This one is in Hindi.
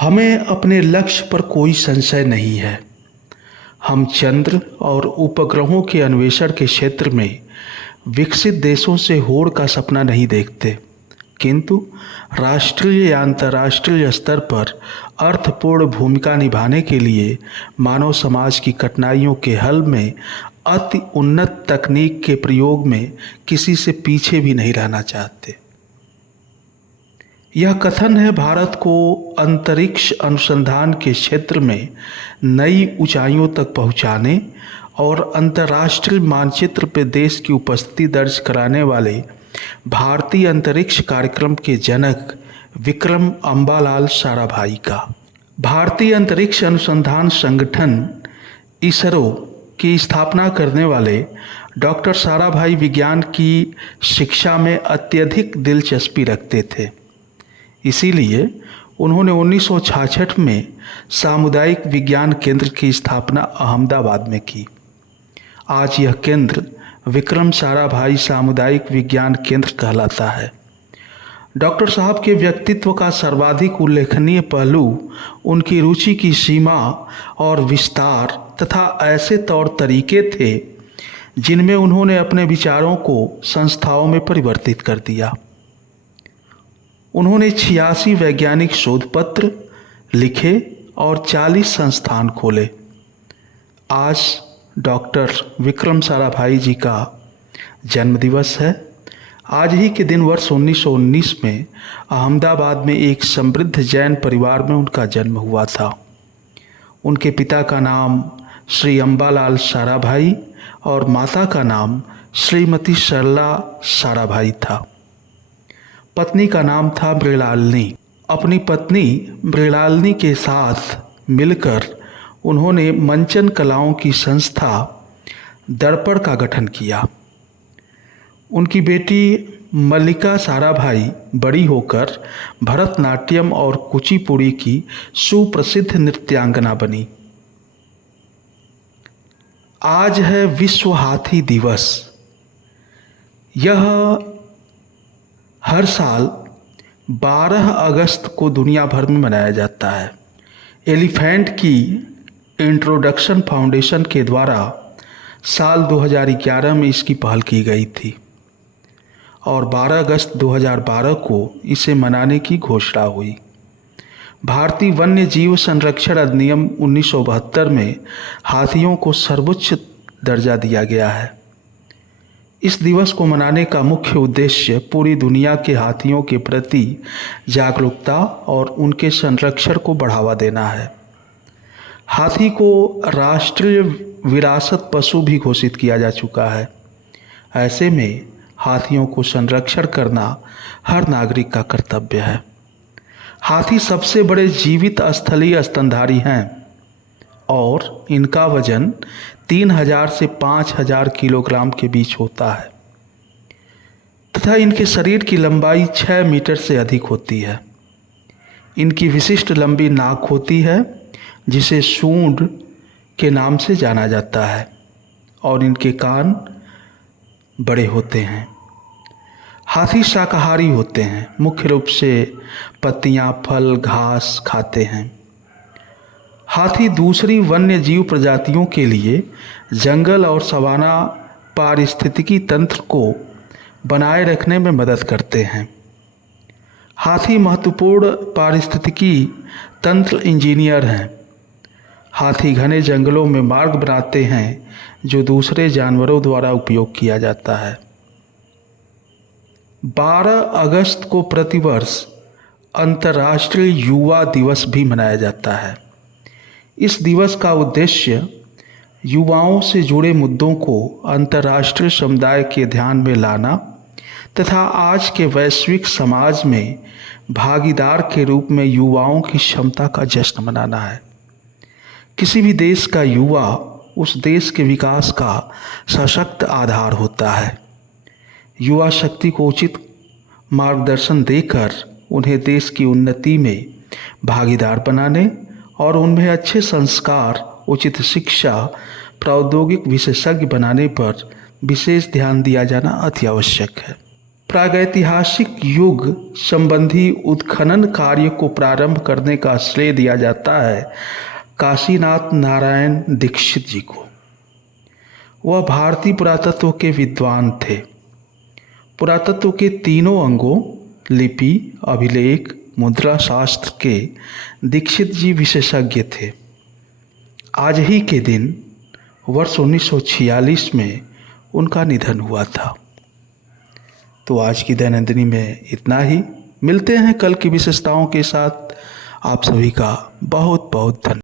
हमें अपने लक्ष्य पर कोई संशय नहीं है। हम चंद्र और उपग्रहों के अन्वेषण के क्षेत्र में विकसित देशों से होड़ का सपना नहीं देखते, किंतु राष्ट्रीय या अंतर्राष्ट्रीय स्तर पर अर्थपूर्ण भूमिका निभाने के लिए मानव समाज की कठिनाइयों के हल में अति उन्नत तकनीक के प्रयोग में किसी से पीछे भी नहीं रहना चाहते। यह कथन है भारत को अंतरिक्ष अनुसंधान के क्षेत्र में नई ऊंचाइयों तक पहुंचाने और अंतर्राष्ट्रीय मानचित्र पर देश की उपस्थिति दर्ज कराने वाले भारतीय अंतरिक्ष कार्यक्रम के जनक विक्रम अम्बालाल साराभाई का। भारतीय अंतरिक्ष अनुसंधान संगठन इसरो की स्थापना करने वाले डॉक्टर साराभाई विज्ञान की शिक्षा में अत्यधिक दिलचस्पी रखते थे। इसीलिए उन्होंने 1966 में सामुदायिक विज्ञान केंद्र की स्थापना अहमदाबाद में की। आज यह केंद्र विक्रम साराभाई सामुदायिक विज्ञान केंद्र कहलाता है। डॉक्टर साहब के व्यक्तित्व का सर्वाधिक उल्लेखनीय पहलू उनकी रुचि की सीमा और विस्तार तथा ऐसे तौर तरीके थे जिनमें उन्होंने अपने विचारों को संस्थाओं में परिवर्तित कर दिया। उन्होंने 86 वैज्ञानिक शोध पत्र लिखे और 40 संस्थान खोले। आज डॉक्टर विक्रम साराभाई जी का जन्मदिवस है। आज ही के दिन वर्ष 1919 में अहमदाबाद में एक समृद्ध जैन परिवार में उनका जन्म हुआ था। उनके पिता का नाम श्री अम्बालाल साराभाई और माता का नाम श्रीमती सरला साराभाई था। पत्नी का नाम था मृणालिनी। अपनी पत्नी मृणालिनी के साथ मिलकर उन्होंने मंचन कलाओं की संस्था दर्पण का गठन किया। उनकी बेटी मल्लिका साराभाई बड़ी होकर भरतनाट्यम और कुचिपुड़ी की सुप्रसिद्ध नृत्यांगना बनी। आज है विश्व हाथी दिवस। यह हर साल 12 अगस्त को दुनिया भर में मनाया जाता है। एलिफेंट की इंट्रोडक्शन फाउंडेशन के द्वारा साल 2011 में इसकी पहल की गई थी और 12 अगस्त 2012 को इसे मनाने की घोषणा हुई। भारतीय वन्य जीव संरक्षण अधिनियम 1972 में हाथियों को सर्वोच्च दर्जा दिया गया है। इस दिवस को मनाने का मुख्य उद्देश्य पूरी दुनिया के हाथियों के प्रति जागरूकता और उनके संरक्षण को बढ़ावा देना है। हाथी को राष्ट्रीय विरासत पशु भी घोषित किया जा चुका है। ऐसे में हाथियों को संरक्षण करना हर नागरिक का कर्तव्य है। हाथी सबसे बड़े जीवित स्थलीय स्तनधारी हैं और इनका वजन 3000 से 5000 किलोग्राम के बीच होता है तथा इनके शरीर की लंबाई 6 मीटर से अधिक होती है। इनकी विशिष्ट लंबी नाक होती है जिसे सूंड के नाम से जाना जाता है और इनके कान बड़े होते हैं। हाथी शाकाहारी होते हैं, मुख्य रूप से पत्तियां, फल, घास खाते हैं। हाथी दूसरी वन्य जीव प्रजातियों के लिए जंगल और सवाना पारिस्थितिकी तंत्र को बनाए रखने में मदद करते हैं। हाथी महत्वपूर्ण पारिस्थितिकी तंत्र इंजीनियर हैं। हाथी घने जंगलों में मार्ग बनाते हैं जो दूसरे जानवरों द्वारा उपयोग किया जाता है। 12 अगस्त को प्रतिवर्ष अंतर्राष्ट्रीय युवा दिवस भी मनाया जाता है। इस दिवस का उद्देश्य युवाओं से जुड़े मुद्दों को अंतर्राष्ट्रीय समुदाय के ध्यान में लाना तथा आज के वैश्विक समाज में भागीदार के रूप में युवाओं की क्षमता का जश्न मनाना है। किसी भी देश का युवा उस देश के विकास का सशक्त आधार होता है। युवा शक्ति को उचित मार्गदर्शन देकर उन्हें देश की उन्नति में भागीदार बनाने और उनमें अच्छे संस्कार, उचित शिक्षा, प्रौद्योगिक विशेषज्ञ बनाने पर विशेष ध्यान दिया जाना अति आवश्यक है। प्रागैतिहासिक युग संबंधी उत्खनन कार्य को प्रारंभ करने का श्रेय दिया जाता है काशीनाथ नारायण दीक्षित जी को। वह भारतीय पुरातत्व के विद्वान थे। पुरातत्व के तीनों अंगों लिपि, अभिलेख, मुद्रा शास्त्र के दीक्षित जी विशेषज्ञ थे। आज ही के दिन वर्ष 1946 में उनका निधन हुआ था। तो आज की दैनंदिनी में इतना ही। मिलते हैं कल की विशेषताओं के साथ। आप सभी का बहुत बहुत धन्यवाद।